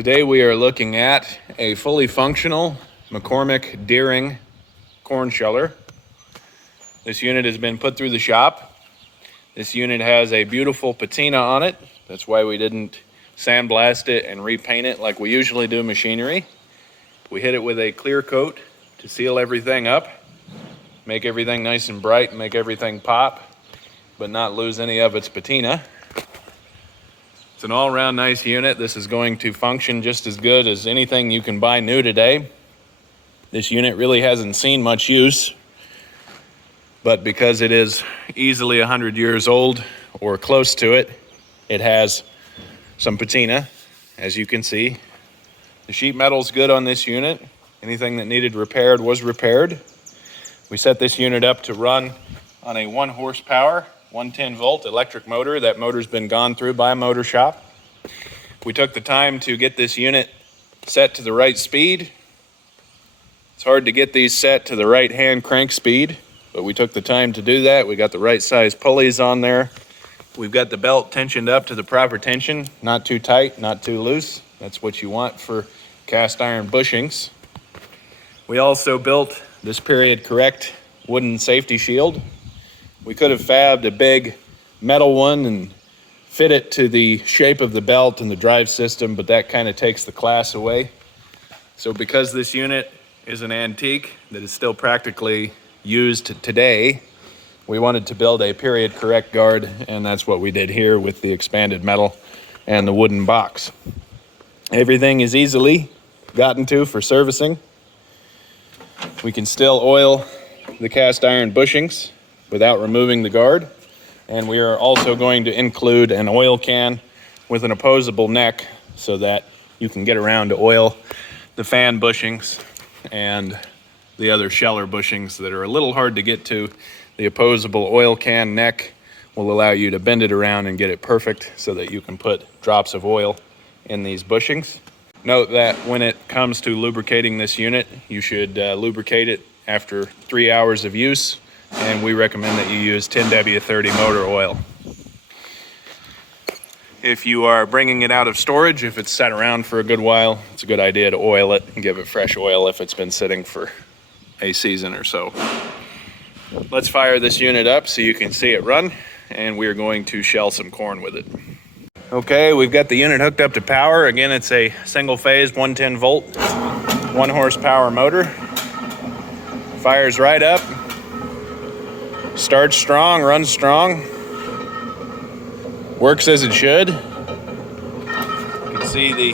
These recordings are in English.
Today we are looking at a fully functional McCormick-Deering corn sheller. This unit has been put through the shop. This unit has a beautiful patina on it. That's why we didn't sandblast it and repaint it like we usually do machinery. We hit it with a clear coat to seal everything up, make everything nice and bright, make everything pop, but not lose any of its patina. It's an all-around nice unit. This is going to function just as good as anything you can buy new today. This unit really hasn't seen much use, but because it is easily 100 years old or close to it, it has some patina, as you can see. The sheet metal's good on this unit. Anything that needed repaired was repaired. We set this unit up to run on a 1 horsepower 110 volt electric motor. That motor's been gone through by a motor shop. We took the time to get this unit set to the right speed. It's hard to get these set to the right hand crank speed, but we took the time to do that. We got the right size pulleys on there. We've got the belt tensioned up to the proper tension, not too tight, not too loose. That's what you want for cast iron bushings. We also built this period correct wooden safety shield. We could have fabbed a big metal one and fit it to the shape of the belt and the drive system, but that kind of takes the class away. So because this unit is an antique that is still practically used today, we wanted to build a period correct guard, and that's what we did here with the expanded metal and the wooden box. Everything is easily gotten to for servicing. We can still oil the cast iron bushings without removing the guard. And we are also going to include an oil can with an opposable neck so that you can get around to oil the fan bushings and the other sheller bushings that are a little hard to get to. The opposable oil can neck will allow you to bend it around and get it perfect so that you can put drops of oil in these bushings. Note that when it comes to lubricating this unit, you should lubricate it after 3 hours of use, and we recommend that you use 10W30 motor oil. If you are bringing it out of storage, if it's sat around for a good while, it's a good idea to oil it and give it fresh oil if it's been sitting for a season or so. Let's fire this unit up so you can see it run, and we're going to shell some corn with it. Okay, we've got the unit hooked up to power. Again, it's a single phase 110 volt, 1 horsepower motor. Fires right up. Starts strong, runs strong. Works as it should. You can see the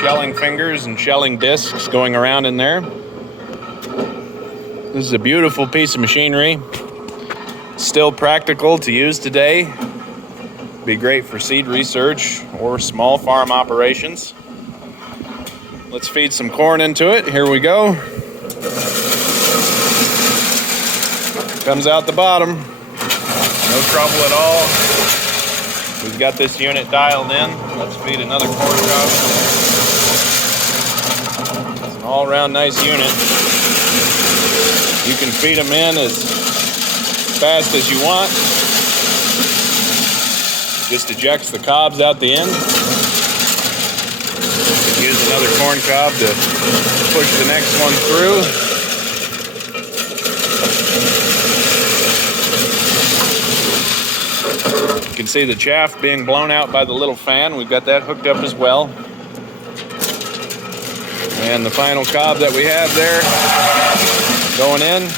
shelling fingers and shelling discs going around in there. This is a beautiful piece of machinery. Still practical to use today. Be great for seed research or small farm operations. Let's feed some corn into it. Here we go. Comes out the bottom. No trouble at all. We've got this unit dialed in. Let's feed another corn cob. It's an all-around nice unit. You can feed them in as fast as you want. Just ejects the cobs out the end. You can use another corn cob to push the next one through. You can see the chaff being blown out by the little fan. We've got that hooked up as well. And the final cob that we have there going in.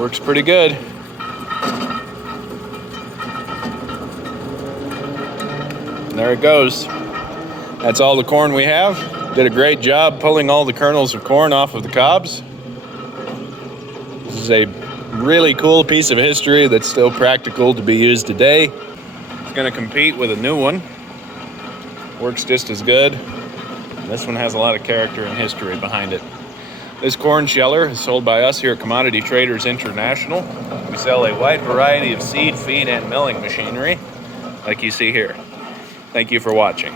Works pretty good. And there it goes. That's all the corn we have. Did a great job pulling all the kernels of corn off of the cobs. This is a really cool piece of history that's still practical to be used today. It's going to compete with a new one. Works just as good. This one has a lot of character and history behind it. This corn sheller is sold by us here at Commodity Traders International. We sell a wide variety of seed, feed, and milling machinery like you see here. Thank you for watching.